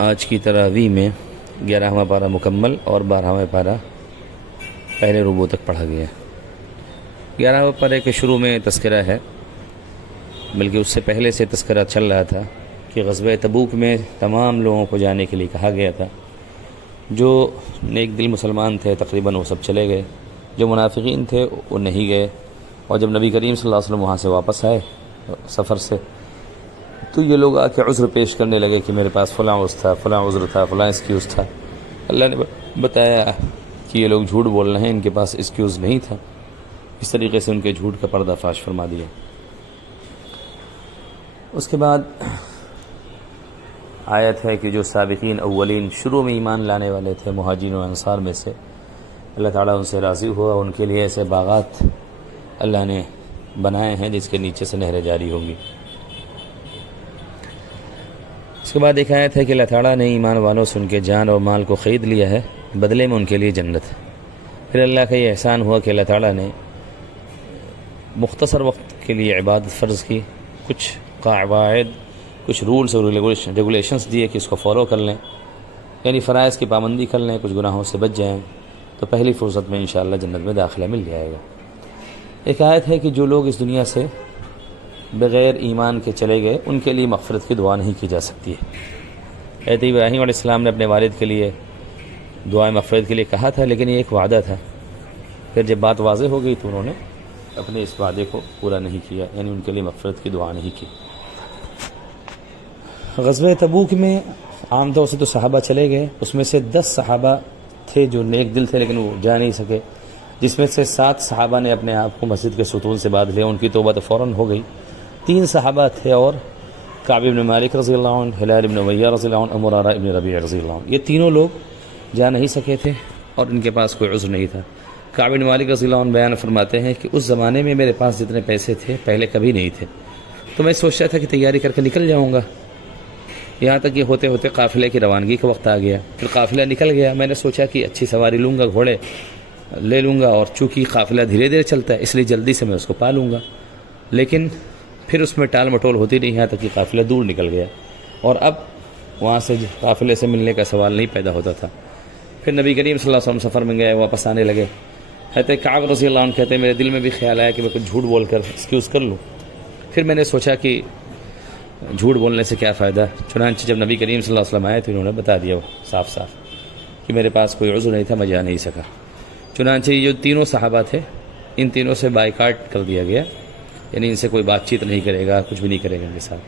آج کی تراویح میں 11واں پارہ مکمل اور 12واں پارہ پہلے ربوع تک پڑھا گیا. 11واں پارے کے شروع میں تذکرہ ہے، بلکہ اس سے پہلے سے تذکرہ چل رہا تھا کہ غزوہ تبوک میں تمام لوگوں کو جانے کے لیے کہا گیا تھا. جو نیک دل مسلمان تھے تقریباً وہ سب چلے گئے، جو منافقین تھے وہ نہیں گئے. اور جب نبی کریم صلی اللہ علیہ وسلم وہاں سے واپس آئے سفر سے، تو یہ لوگ آ کے عذر پیش کرنے لگے کہ میرے پاس فلاں عذر تھا، فلاں عذر تھا، فلاں ایکسکیوز تھا. اللہ نے بتایا کہ یہ لوگ جھوٹ بول رہے ہیں، ان کے پاس ایکسکیوز نہیں تھا. اس طریقے سے ان کے جھوٹ کا پردہ فاش فرما دیا. اس کے بعد آیت ہے کہ جو سابقین اولین شروع میں ایمان لانے والے تھے مہاجرین و انصار میں سے، اللہ تعالیٰ ان سے راضی ہوا. ان کے لیے ایسے باغات اللہ نے بنائے ہیں جس کے نیچے سے نہریں جاری ہوں گی. اس کے بعد ایک آیت ہے کہ اللہ تعالیٰ نے ایمان والوں سے ان کے جان اور مال کو خرید لیا ہے، بدلے میں ان کے لیے جنت. پھر اللہ کا یہ احسان ہوا کہ اللہ تعالیٰ نے مختصر وقت کے لیے عبادت فرض کی، کچھ قواعد، کچھ رولز اور ریگولیشنز دیے کہ اس کو فالو کر لیں، یعنی فرائض کی پابندی کر لیں، کچھ گناہوں سے بچ جائیں تو پہلی فرصت میں انشاءاللہ جنت میں داخلہ مل جائے گا. ایک آیت ہے کہ جو لوگ اس دنیا سے بغیر ایمان کے چلے گئے ان کے لیے مغفرت کی دعا نہیں کی جا سکتی ہے. حضرت ابراہیم علیہ السلام نے اپنے والد کے لیے دعائیں مغفرت کے لیے کہا تھا، لیکن یہ ایک وعدہ تھا. پھر جب بات واضح ہو گئی تو انہوں نے اپنے اس وعدے کو پورا نہیں کیا، یعنی ان کے لیے مغفرت کی دعا نہیں کی. غزوہ تبوک میں عام طور سے تو صحابہ چلے گئے، اس میں سے 10 صحابہ تھے جو نیک دل تھے لیکن وہ جا نہیں سکے، جس میں سے 7 صحابہ نے اپنے آپ کو مسجد کے ستون سے باندھ لیا. ان کی توبہ تو فوراً ہو گئی. 3 صحابہ تھے اور کعب بن مالک رضی اللہ عنہ، ہلال بن امیہ رضی اللہ عنہ، مرارہ بن ربیع رضی اللہ عنہ. یہ تینوں لوگ جا نہیں سکے تھے اور ان کے پاس کوئی عذر نہیں تھا. کعب بن مالک رضی اللہ عنہ بیان فرماتے ہیں کہ اس زمانے میں میرے پاس جتنے پیسے تھے پہلے کبھی نہیں تھے، تو میں سوچتا تھا کہ تیاری کر کے نکل جاؤں گا. یہاں تک کہ ہوتے ہوتے قافلے کی روانگی کا وقت آ گیا. پھر قافلہ نکل گیا. میں نے سوچا کہ اچھی سواری لوں گا، گھوڑے لے لوں گا، اور چونکہ قافلہ دھیرے دھیرے چلتا ہے اس لیے جلدی سے میں اس کو پا لوں گا. لیکن پھر اس میں ٹال مٹول ہوتی نہیں، یہاں تک کہ قافلہ دور نکل گیا اور اب وہاں سے قافلے سے ملنے کا سوال نہیں پیدا ہوتا تھا. پھر نبی کریم صلی اللہ علیہ وسلم سفر میں گئے، واپس آنے لگے. حضرت کعب رضی اللہ عنہ کہتے ہیں میرے دل میں بھی خیال آیا کہ میں کچھ جھوٹ بول کر ایکسکیوز کر لوں. پھر میں نے سوچا کہ جھوٹ بولنے سے کیا فائدہ. چنانچہ جب نبی کریم صلی اللہ علیہ وسلم آئے تو انہوں نے بتا دیا صاف صاف کہ میرے پاس کوئی عذر نہیں تھا، میں جا نہیں سکا. چنانچہ یہ جو تینوں صحابہ تھے ان تینوں سے بائیکاٹ کر دیا گیا، یعنی ان سے کوئی بات چیت نہیں کرے گا، کچھ بھی نہیں کرے گا ان کے ساتھ.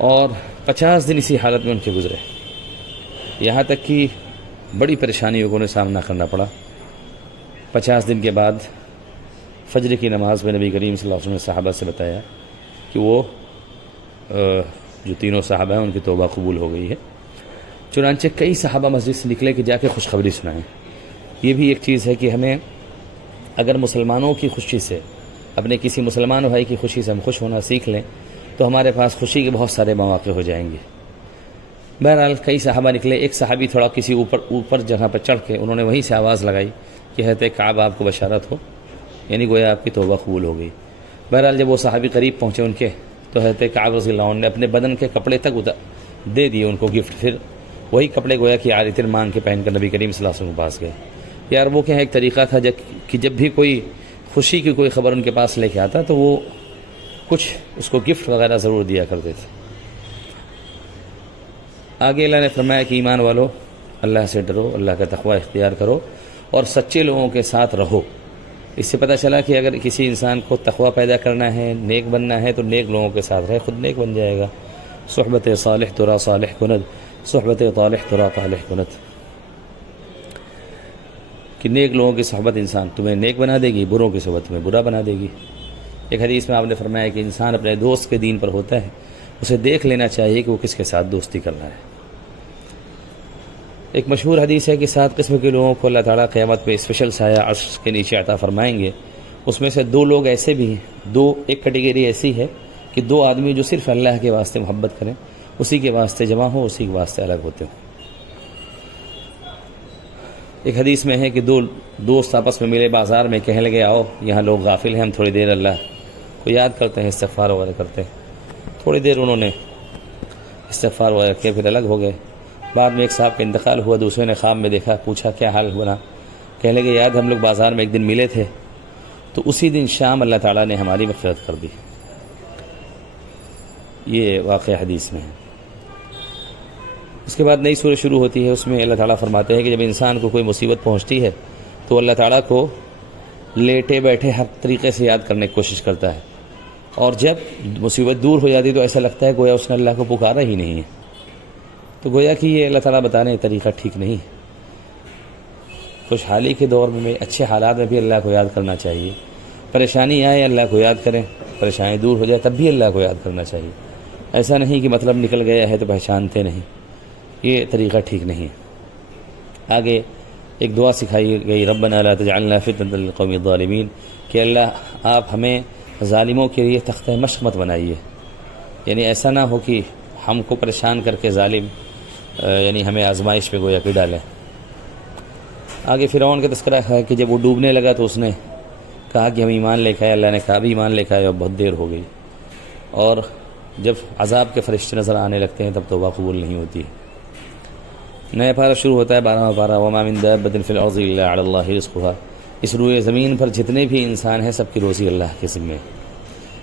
اور 50 دن اسی حالت میں ان کے گزرے، یہاں تک کہ بڑی پریشانیوں کو انہیں سامنا کرنا پڑا. 50 دن کے بعد فجر کی نماز میں نبی کریم صلی اللہ علیہ وسلم نے صحابہ سے بتایا کہ وہ جو تینوں صحابہ ہیں ان کی توبہ قبول ہو گئی ہے. چنانچہ کئی صحابہ مسجد سے نکلے کہ جا کے خوشخبری سنائیں. یہ بھی ایک چیز ہے کہ ہمیں اگر مسلمانوں کی خوشی سے، اپنے کسی مسلمان بھائی کی خوشی سے ہم خوش ہونا سیکھ لیں تو ہمارے پاس خوشی کے بہت سارے مواقع ہو جائیں گے. بہرحال کئی صحابہ نکلے. ایک صحابی تھوڑا کسی اوپر جگہ پر چڑھ کے انہوں نے وہیں سے آواز لگائی کہ حضرت کعب آپ کو بشارت ہو، یعنی گویا آپ کی توبہ قبول ہو گئی. بہرحال جب وہ صحابی قریب پہنچے ان کے تو حضرت کعب رضی اللہ عنہ نے اپنے بدن کے کپڑے تک دے دیے ان کو گفٹ. پھر وہی کپڑے گویا کہ عارتر مانگ کے پہن کر نبی کریم صلی اللہ علیہ وسلم کے پاس گئے. یار وہ کیا ایک طریقہ تھا کہ جب بھی کوئی خوشی کی کوئی خبر ان کے پاس لے کے آتا تو وہ کچھ اس کو گفٹ وغیرہ ضرور دیا کرتے تھے. آگے اللہ نے فرمایا کہ ایمان والو اللہ سے ڈرو، اللہ کا تقوی اختیار کرو اور سچے لوگوں کے ساتھ رہو. اس سے پتہ چلا کہ اگر کسی انسان کو تقوی پیدا کرنا ہے، نیک بننا ہے، تو نیک لوگوں کے ساتھ رہے، خود نیک بن جائے گا. صحبت صالح ترا صالح کند، صحبت طالح ترا طالح کند. کہ نیک لوگوں کی صحبت انسان تمہیں نیک بنا دے گی، بروں کی صحبت تمہیں برا بنا دے گی. ایک حدیث میں آپ نے فرمایا کہ انسان اپنے دوست کے دین پر ہوتا ہے، اسے دیکھ لینا چاہیے کہ وہ کس کے ساتھ دوستی کر رہا ہے. ایک مشہور حدیث ہے کہ 7 قسم کے لوگوں کو اللہ تعالیٰ قیامت پہ اسپیشل سایہ عرش کے نیچے عطا فرمائیں گے. اس میں سے 2 لوگ ایسے بھی ہیں، ایک کیٹیگری ایسی ہے کہ 2 آدمی جو صرف اللہ کے واسطے محبت کریں، اسی کے واسطے جمع ہوں، اسی کے واسطے الگ ہوتے ہوں. ایک حدیث میں ہے کہ 2 دوست آپس میں ملے بازار میں، کہنے لگے آؤ یہاں لوگ غافل ہیں، ہم تھوڑی دیر اللہ کو یاد کرتے ہیں، استغفار وغیرہ کرتے ہیں. تھوڑی دیر انہوں نے استغفار وغیرہ کیا، پھر الگ ہو گئے۔ بعد میں ایک صاحب کا انتقال ہوا، دوسرے نے خواب میں دیکھا، پوچھا کیا حال بنا، کہنے لگے یاد ہم لوگ بازار میں ایک دن ملے تھے تو اسی دن شام اللہ تعالیٰ نے ہماری مغفرت کر دی۔ یہ واقعہ حدیث میں ہے۔ اس کے بعد نئی سورہ شروع ہوتی ہے، اس میں اللہ تعالیٰ فرماتے ہیں کہ جب انسان کو کوئی مصیبت پہنچتی ہے تو اللہ تعالیٰ کو لیٹے بیٹھے ہر طریقے سے یاد کرنے کی کوشش کرتا ہے، اور جب مصیبت دور ہو جاتی تو ایسا لگتا ہے گویا اس نے اللہ کو پکارا ہی نہیں ہے۔ تو گویا کہ یہ اللہ تعالیٰ بتانے کا طریقہ ٹھیک نہیں ہے۔ خوشحالی کے دور میں اچھے حالات میں بھی اللہ کو یاد کرنا چاہیے، پریشانی آئے اللہ کو یاد کریں، پریشانی دور ہو جائے تب بھی اللہ کو یاد کرنا چاہیے۔ ایسا نہیں کہ مطلب نکل گیا ہے تو پہچانتے نہیں، یہ طریقہ ٹھیک نہیں ہے۔ آگے ایک دعا سکھائی گئی، ربنا لا تجعلنا فتنة للقوم الظالمین، کہ اللہ آپ ہمیں ظالموں کے لیے تختہ مشق مت بنائیے، یعنی ایسا نہ ہو کہ ہم کو پریشان کر کے ظالم یعنی ہمیں آزمائش پہ گویا کہ ڈالیں۔ آگے فرعون کا تذکرہ ہے کہ جب وہ ڈوبنے لگا تو اس نے کہا کہ ہم ایمان لے کے آئے، اللہ نے کہا بھی ایمان لے کے آئے، اب بہت دیر ہو گئی، اور جب عذاب کے فرشتے نظر آنے لگتے ہیں تب توبہ قبول نہیں ہوتی ہے۔ نیا پارہ شروع ہوتا ہے، 12واں پارہ، وما من دابۃ فی الارض الا علی اللہ رزقها۔ اس روئے زمین پر جتنے بھی انسان ہیں سب کی روزی اللہ کے ذمے ہے۔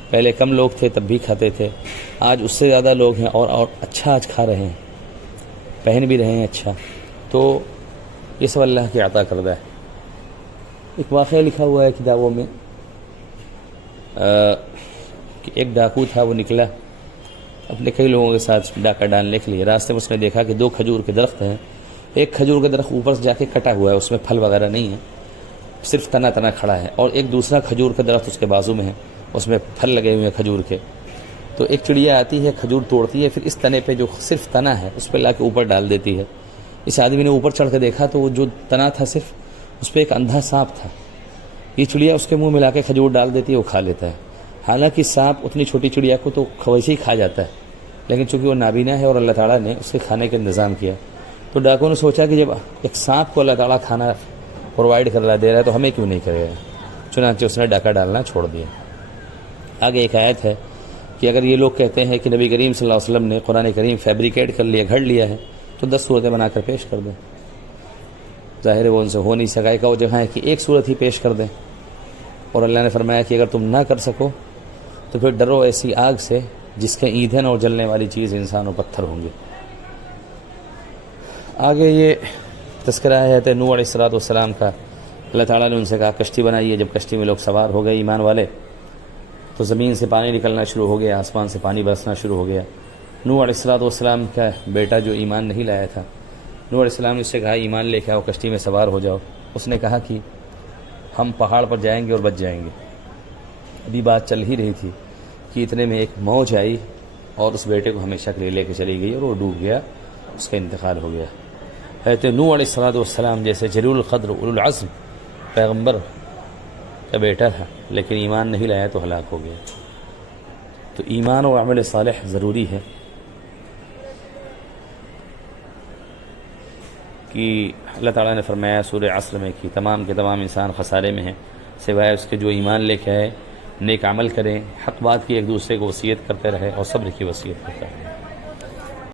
پہلے کم لوگ تھے تب بھی کھاتے تھے، آج اس سے زیادہ لوگ ہیں اور اچھا آج کھا رہے ہیں، پہن بھی رہے ہیں اچھا، تو یہ سب اللہ کی عطا کردہ ہے۔ ایک واقعہ لکھا ہوا ہے کتابوں میں کہ ایک ڈاکو تھا، وہ نکلا اپنے کئی لوگوں کے ساتھ ڈاکہ ڈالنے کے لیے، راستے میں اس نے دیکھا کہ 2 کھجور کے درخت ہیں، ایک کھجور کا درخت اوپر سے جا کے کٹا ہوا ہے، اس میں پھل وغیرہ نہیں ہے، صرف تنا کھڑا ہے، اور ایک دوسرا کھجور کا درخت اس کے بازو میں ہے، اس میں پھل لگے ہوئے ہیں کھجور کے۔ تو ایک چڑیا آتی ہے، کھجور توڑتی ہے، پھر اس تنے پہ جو صرف تنا ہے اس پہ لا کے اوپر ڈال دیتی ہے۔ اس آدمی نے اوپر چڑھ کے دیکھا تو وہ جو تنا تھا صرف اس پہ ایک اندھا سانپ تھا، یہ چڑیا اس کے منہ میں لا کے کھجور ڈال دیتی ہے، وہ کھا لیتا ہے۔ حالانکہ سانپ اتنی چھوٹی چڑیا کو تو ویسے ہی کھا جاتا ہے، لیکن چونکہ وہ نابینا ہے اور اللہ تعالیٰ نے اسے کھانے کا انتظام کیا، تو ڈاکو نے سوچا کہ جب ایک سانپ کو اللہ تعالیٰ کھانا پرووائڈ کر دے رہا ہے تو ہمیں کیوں نہیں کرے گا، چنانچہ اس نے ڈاکہ ڈالنا چھوڑ دیا۔ آگے ایک آیت ہے کہ اگر یہ لوگ کہتے ہیں کہ نبی کریم صلی اللہ علیہ وسلم نے قرآن کریم فیبریکیٹ کر لیا، گھڑ لیا ہے، تو 10 صورتیں بنا کر پیش کر دیں۔ ظاہر ہے وہ ان سے ہو نہیں سکا، کہ وہ جگہ ہے کہ ایک صورت ہی پیش کر دیں، اور اللہ نے فرمایا کہ اگر تم نہ کر سکو تو پھر ڈرو ایسی آگ سے جس کے ایندھن اور جلنے والی چیز انسان و پتھر ہوں گے۔ آگے یہ تذکرہ ہے نوح علیہ السلام کا، اللہ تعالیٰ نے ان سے کہا کشتی بنائیے، جب کشتی میں لوگ سوار ہو گئے ایمان والے تو زمین سے پانی نکلنا شروع ہو گیا، آسمان سے پانی برسنا شروع ہو گیا۔ نوح علیہ السلام کا بیٹا جو ایمان نہیں لایا تھا، نوح علیہ السلام نے اس سے کہا ایمان لے کے آؤ، کشتی میں سوار ہو جاؤ۔ اس نے کہا کہ ہم پہاڑ پر جائیں گے اور بچ جائیں گے۔ ابھی بات چل ہی رہی تھی کہ اتنے میں ایک موج آئی اور اس بیٹے کو ہمیشہ کے لیے لے کے چلی گئی اور وہ ڈوب گیا، اس کا انتقال ہو گیا۔ حضرت نوح علیہ السلام جیسے جلیل القدر اولو العزم پیغمبر کا بیٹا تھا، لیکن ایمان نہیں لایا تو ہلاک ہو گیا۔ تو ایمان و عمل صالح ضروری ہے کہ اللہ تعالیٰ نے فرمایا سورہ عصر میں کہ تمام کے تمام انسان خسارے میں ہیں سوائے اس کے جو ایمان لے کے آئے، نیک عمل کریں، حق بات کی ایک دوسرے کو وصیت کرتے رہے اور صبر کی وصیت کرتے رہے۔